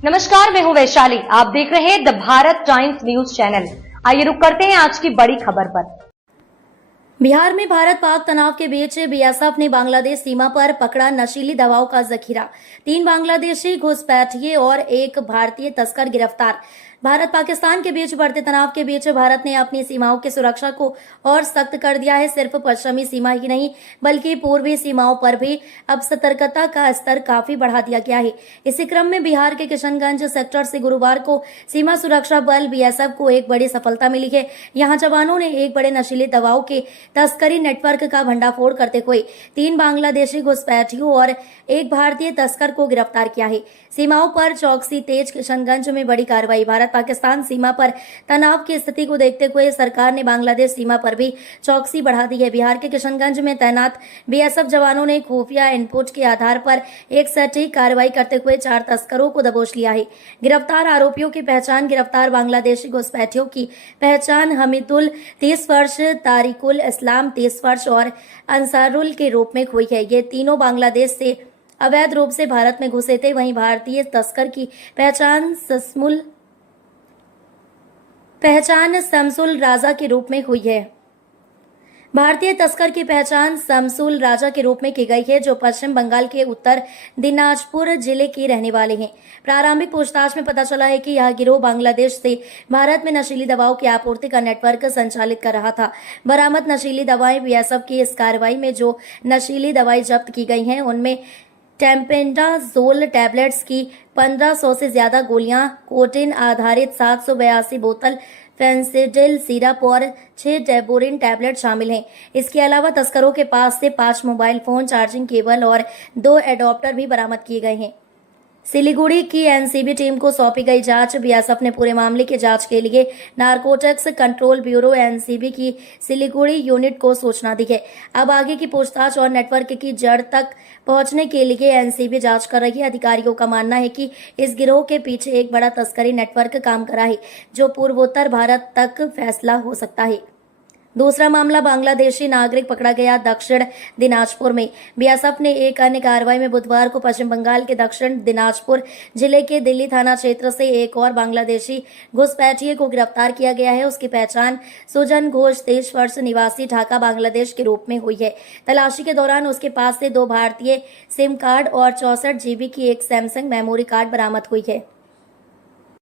नमस्कार, मैं हूं वैशाली। आप देख रहे हैं the Bharat times news channel. आइए रुक करते हैं आज की बड़ी खबर पर। बिहार में भारत पाक तनाव के बीच बीएसएफ ने बांग्लादेश सीमा पर पकड़ा नशीली दवाओं का जखीरा। 3 बांग्लादेशी घुसपैठिए और एक भारतीय तस्कर गिरफ्तार। भारत पाकिस्तान के बीच बढ़ते तनाव के बीच भारत ने अपनी सीमाओं की सुरक्षा को और सख्त कर दिया है। सिर्फ पश्चिमी सीमा ही नहीं बल्कि पूर्वी सीमाओं पर भी अब सतर्कता का स्तर काफी बढ़ा दिया गया है। इसी क्रम में बिहार के किशनगंज सेक्टर से गुरुवार को सीमा सुरक्षा बल बीएसएफ को एक बड़ी सफलता मिली है। यहाँ जवानों ने एक बड़े नशीली दवाओं के तस्करी नेटवर्क का भंडाफोड़ करते हुए 3 बांग्लादेशी घुसपैठियों और एक भारतीय तस्कर को गिरफ्तार किया है। सीमाओं पर चौकसी तेज, किशनगंज में बड़ी कार्रवाई। भारत पाकिस्तान सीमा पर तनाव की स्थिति को देखते हुए सरकार ने बांग्लादेश सीमा पर भी चौकसी बढ़ा दी है। बिहार के किशनगंज में तैनात बीएसएफ जवानों ने खुफिया इनपुट के आधार पर एक सटीक कार्रवाई करते हुए 4 तस्करों को दबोच लिया है। गिरफ्तार आरोपियों की पहचान, गिरफ्तार बांग्लादेशी घुसपैठियों की पहचान हमीदुल 30 वर्ष, तारिकुल इस्लाम 30 वर्ष और अंसारुल के रूप में हुई है। ये तीनों बांग्लादेश से अवैध रूप से भारत में घुसे थे। वहीं भारतीय तस्कर की पहचान शमसुल राजा के रूप में हुई है। भारतीय तस्कर की पहचान शमसुल राजा के रूप में की गई है, जो पश्चिम बंगाल के उत्तर दिनाजपुर जिले के रहने वाले हैं। प्रारंभिक पूछताछ में पता चला है कि यह गिरोह बांग्लादेश से भारत में नशीली दवाओं की आपूर्ति का नेटवर्क संचालित कर रहा था। बरामद नशीली दवाएं, बीएसएफ की इस कार्रवाई में जो नशीली दवाएं जब्त की गई हैं उनमें टेम्पेंडाजोल टैबलेट्स की 1500 से ज्यादा गोलियां, कोटिन आधारित 782 बोतल फेंसिडिल सिरप और 6 डेबोरिन टैबलेट शामिल हैं। इसके अलावा तस्करों के पास से 5 मोबाइल फोन, चार्जिंग केबल और 2 एडॉप्टर भी बरामद किए गए हैं। सिलीगुड़ी की एनसीबी टीम को सौंपी गई जांच। बीएसएफ ने पूरे मामले की जांच के लिए नारकोटिक्स कंट्रोल ब्यूरो एनसीबी की सिलीगुड़ी यूनिट को सूचना दी है। अब आगे की पूछताछ और नेटवर्क की जड़ तक पहुंचने के लिए एनसीबी जांच कर रही है। अधिकारियों का मानना है कि इस गिरोह के पीछे एक बड़ा तस्करी नेटवर्क काम कर रहा है, जो पूर्वोत्तर भारत तक फैसला हो सकता है। दूसरा मामला, बांग्लादेशी नागरिक पकड़ा गया दक्षिण दिनाजपुर में। बीएसएफ ने एक अन्य कार्रवाई में बुधवार को पश्चिम बंगाल के दक्षिण दिनाजपुर जिले के दिल्ली थाना क्षेत्र से एक और बांग्लादेशी घुसपैठिए को गिरफ्तार किया गया है। उसकी पहचान सुजन घोष 23 वर्ष निवासी ढाका बांग्लादेश के रूप में हुई है। तलाशी के दौरान उसके पास से 2 भारतीय सिम कार्ड और 64 GB की एक सैमसंग मेमोरी कार्ड बरामद हुई है।